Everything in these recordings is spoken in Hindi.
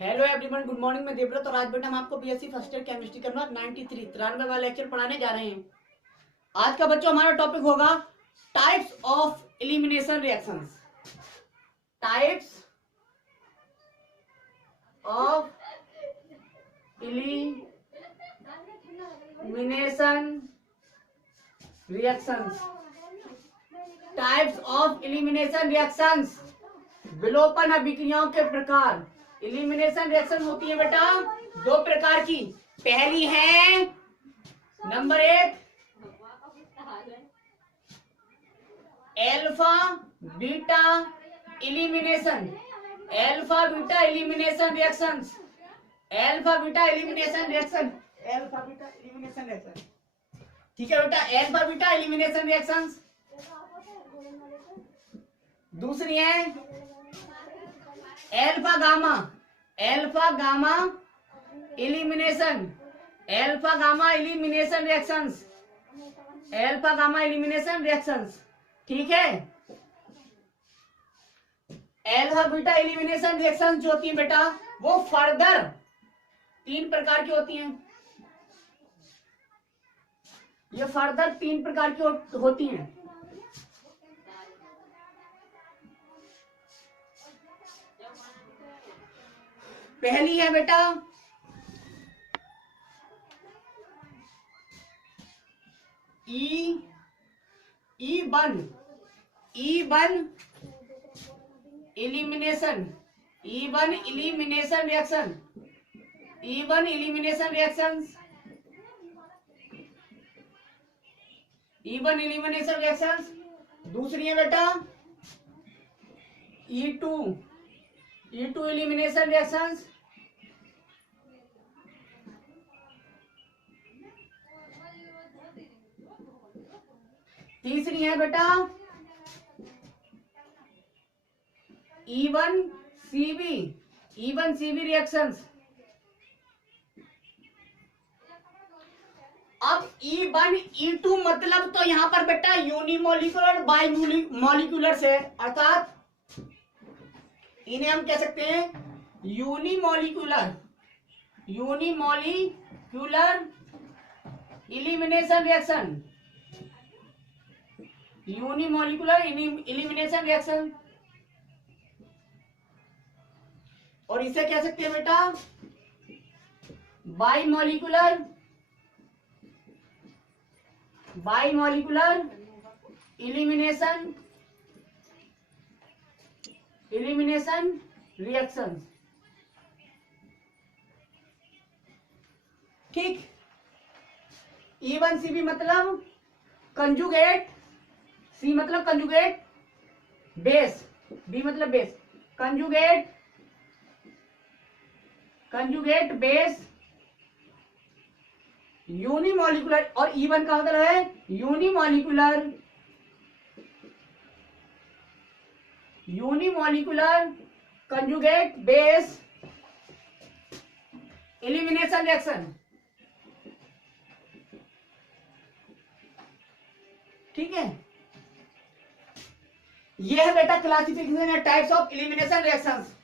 Hello everyone, good morning. मैं देवव्रत और आज बेटा हम आपको बीएससी फर्स्ट ईयर केमिस्ट्री का 93 वाला लेक्चर पढ़ाने जा रहे हैं। आज का बच्चों हमारा टॉपिक होगा types of elimination reactions. Types of elimination reactions. Types of elimination reactions, विलोपन अभिक्रियाओं के प्रकार। एलिमिनेशन रिएक्शन होती है बेटा दो प्रकार की। पहली है number 1 alpha beta elimination. Alpha beta elimination reactions. Alpha beta elimination reaction. Alpha beta elimination reaction. ठीक है बेटा, एल्फा बीटा एलिमिनेशन रिएक्शंस। दूसरी है alpha gamma. Alpha gamma elimination. Alpha gamma elimination reactions. Alpha gamma elimination reactions. ठीक है, एल्फा बीटा एलिमिनेशन रिएक्शंस जो होती है बेटा वो फर्दर 3 प्रकार की होती हैं। ये फर्दर 3 प्रकार की होती हैं। पहली है बेटा E1 elimination. E1 elimination reaction. E1 elimination reactions. E1 elimination reactions. दूसरी है बेटा E2 एलिमिनेशन रिएक्शंस। तीसरी है बेटा E1 CB रिएक्शंस। अब E1 E2 मतलब तो यहां पर बेटा यूनिमोलिकुलर बाइमोलिकुलर से, अर्थात इन्हें हम कह सकते हैं unimolecular elimination reaction. Unimolecular elimination reaction. और इसे कह सकते हैं बेटा बाइमोलिकुलर एलिमिनेशन रिएक्शन। ठीक, E1 CB मतलब कंजुगेट, C मतलब कंजुगेट बेस, B मतलब बेस। कंजुगेट बेस यूनिमोलिकुलर, और E1 का मतलब है unimolecular conjugate base elimination reaction. ठीक है, यह है बेटा क्लासिफिकेशन है टाइप्स ऑफ एलिमिनेशन रिएक्शंस।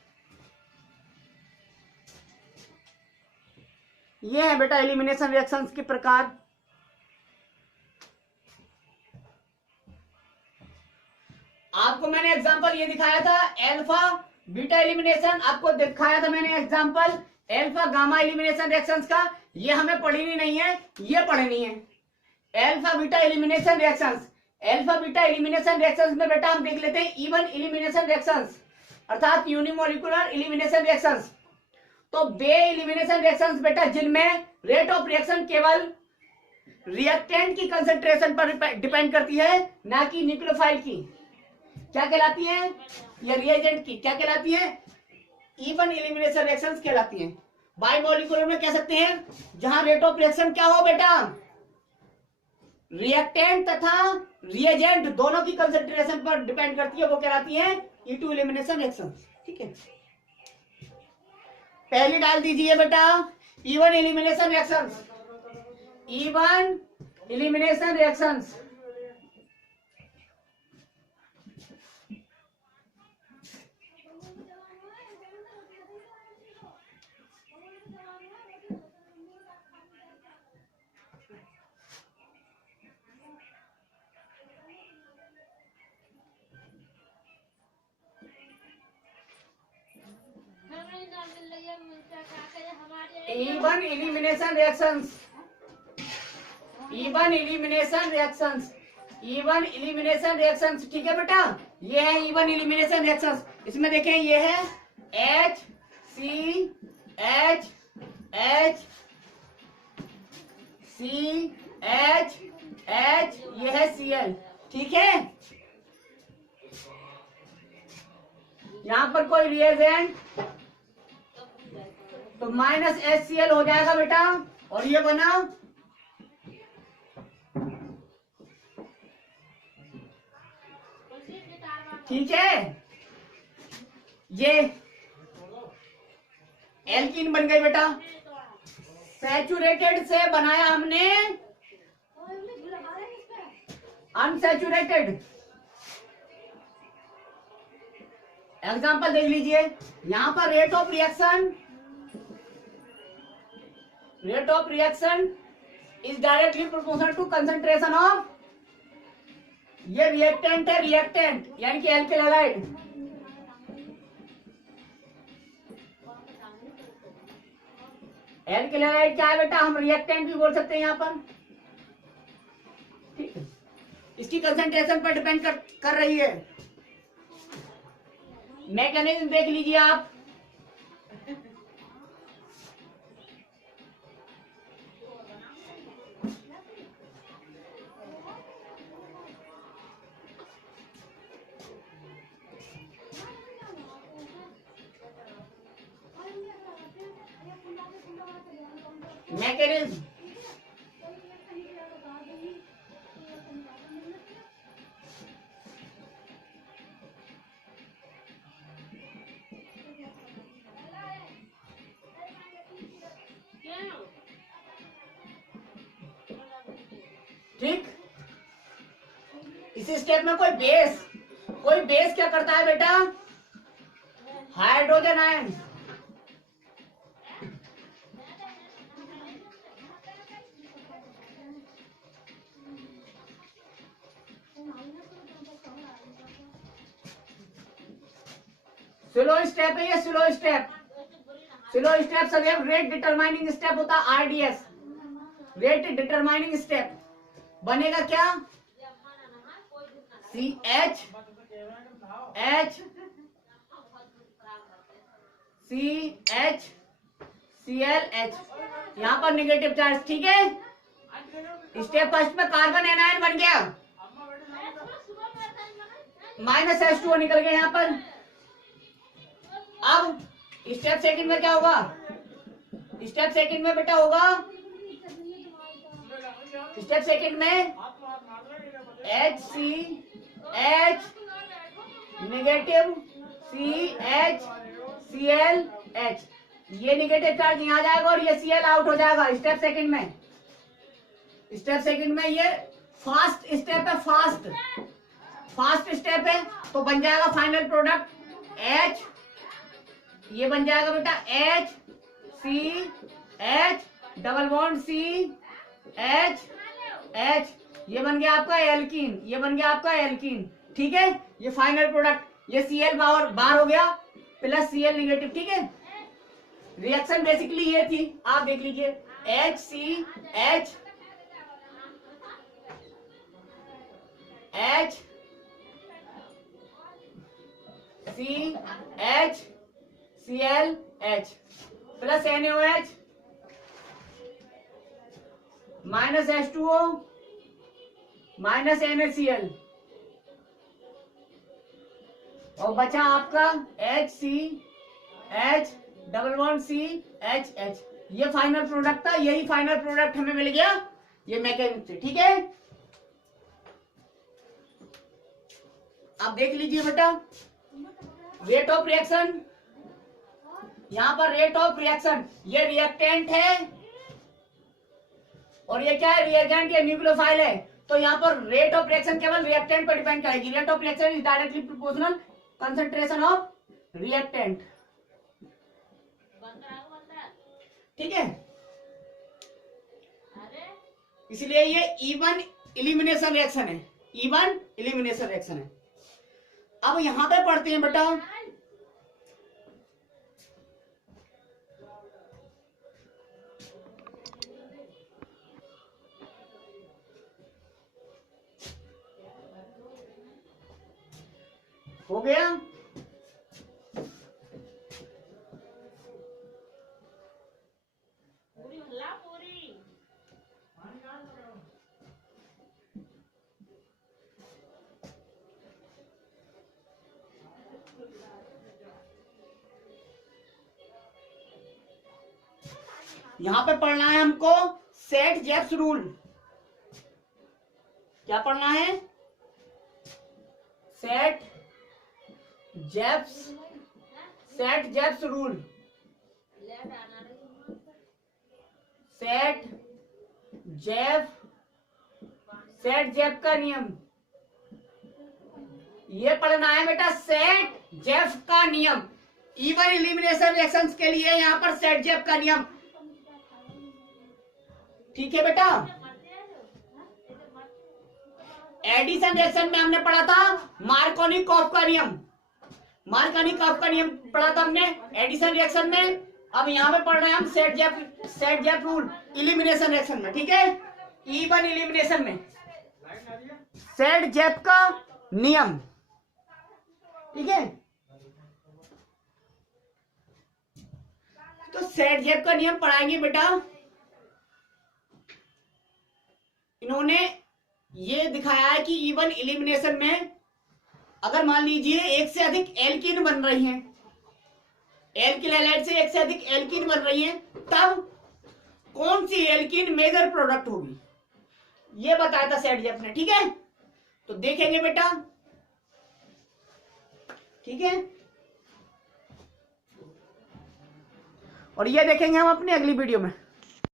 ये है बेटा एलिमिनेशन रिएक्शंस के प्रकार। आपको मैंने एग्जांपल ये दिखाया था एल्फा बीटा एलिमिनेशन, आपको दिखाया था मैंने example alpha gamma elimination reactions का। ये हमें पढ़नी नहीं है, ये पढ़नी है। Alpha beta elimination reactions. Alpha beta elimination reactions में बेटा हम देख लेते हैं E1 एलिमिनेशन रिएक्शंस, अर्थात यूनिमोलिकुलर एलिमिनेशन रिएक्शंस। तो वे एलिमिनेशन रिएक्शंस बेटा जिनमें रेट ऑफ रिएक्शन केवल रिएक्टेंट की कंसंट्रेशन पर डिपेंड करती है, ना कि न्यूक्लियोफाइल की। क्या कहलाती है? या रिएजेंट की क्या कहलाती है? E1 एलिमिनेशन रिएक्शंस कहलाती हैं। बाइमोलिकुलर में कह सकते हैं जहां रेट ऑफ रिएक्शन क्या हो बेटा, रिएक्टेंट तथा रिएजेंट दोनों की कंसंट्रेशन पर डिपेंड करती है, वो कहलाती है E2 एलिमिनेशन रिएक्शंस। ठीक है, पहली डाल दीजिए बेटा E1 elimination reactions. E1 elimination reactions. Even elimination reactions, even elimination reactions, even elimination reactions. ठीक है बेटा, ये है इवन एलिमिनेशन रिएक्शंस। इसमें देखें ये है H C H H C H H, ये है Cl। ठीक है, यहां पर कोई रिएजेंट तो माइनस HCl हो जाएगा बेटा, और ये बना ठीक है, ये एल्कीन बन गई बेटा। सैचुरेटेड से बनाया हमने अनसैचुरेटेड। एग्जांपल देख लीजिए, यहां पर rate of reaction is directly proportional to concentration of, ये रिएक्टेंट है, रिएक्टेंट यानी कि एल्किल हैलाइड। एल्किल हैलाइड क्या है बेटा, हम रिएक्टेंट भी बोल सकते हैं यहां पर। ठीक है, इसकी कंसंट्रेशन पर डिपेंड कर रही है। मैकेनिज्म देख लीजिए आप, मैकेनिज्म ठीक। इस स्टेप में कोई बेस क्या करता है बेटा, हाइड्रोजन आयन स्लो स्टेप है ये, स्लो स्टेप सभी रेट डिटरमाइनिंग स्टेप होता है RDS, रेट डिटरमाइनिंग स्टेप। बनेगा क्या, CH H CH Cl H, यहां पर निगेटिव चार्ज। ठीक है, स्टेप फर्स्ट में कार्बन एनायन बन गया, माइनस H2O निकल गया यहां पर। अब स्टेप सेकंड में क्या होगा, स्टेप सेकंड में बेटा होगा, स्टेप सेकंड में HCH नेगेटिव CH ये नेगेटिव चार्ज यहाँ जाएगा और ये Cl आउट हो जाएगा स्टेप सेकंड में। स्टेप सेकंड में ये फास्ट स्टेप है, फास्ट स्टेप है, तो बन जाएगा फाइनल प्रोडक्ट H, ये बन जाएगा बेटा H CH double bond CH H, ये बन गया आपका एल्कीन, ये बन गया आपका एल्कीन। ठीक है, ये फाइनल प्रोडक्ट, ये Cl बार हो गया प्लस Cl नेगेटिव। ठीक है, रिएक्शन बेसिकली ये थी, आप देख लीजिए HCH H CH Cl H plus NaOH minus H2O minus NaCl, और बचा आपका HCH डबल बॉन्ड CH। ये फाइनल प्रोडक्ट था, यही फाइनल प्रोडक्ट हमें मिल गया ये मैकेनिज्म से। ठीक है, अब देख लीजिए बेटा रेट ऑफ रिएक्शन, यहां पर रेट ऑफ रिएक्शन, ये रिएक्टेंट है और ये क्या है, रिएजेंट या न्यूक्लियोफाइल है। तो यहाँ पर रेट ऑफ रिएक्शन केवल रिएक्टेंट पर डिपेंड करेगी। Rate of reaction is directly proportional concentration of reactant. ठीक है, इसलिए ये इवन एलिमिनेशन रिएक्शन है, इवन एलिमिनेशन रिएक्शन है। अब यहां पे पढ़ते हैं बेटा हो गया। यहां पे पढ़ना है हमको सेट जेप्स रूल। क्या पढ़ना है? सेट जेप्स रूल। सेट जेप का नियम, ये पढ़ना है बेटा। सेट जेफ का नियम इवन इलिमिनेशन रिएक्शंस के लिए यहां पर सेट जेफ का नियम। ठीक है बेटा। एडिशन रिएक्शन में हमने पढ़ा था मार्कोनी-कॉफ का नियम। मार्कोनी-कॉफ का नियम पढ़ा था हमने एडिशन रिएक्शन में। अब यहां पे पढ़ रहे हैं हम set Jeff rule elimination reaction में। ठीक है, इवन इलिमिनेशन में सेट जेफ का नियम। ठीक है, तो सेट जेफ का नियम पढ़ाएंगे बेटा। इन्होंने ये दिखाया है कि इवन इलिमिनेशन में अगर मान लीजिए एक से अधिक एल्कीन बन रही हैं, एल्किल हैलाइड से एक से अधिक एल्कीन बन रही हैं, तब कौन सी एल्कीन मेजर प्रोडक्ट होगी, ये बताया था सेट जेफ ने। ठीक है, तो देखेंगे बेटा। ठीक है, और ये देखेंगे हम अपनी अगली वीडियो में।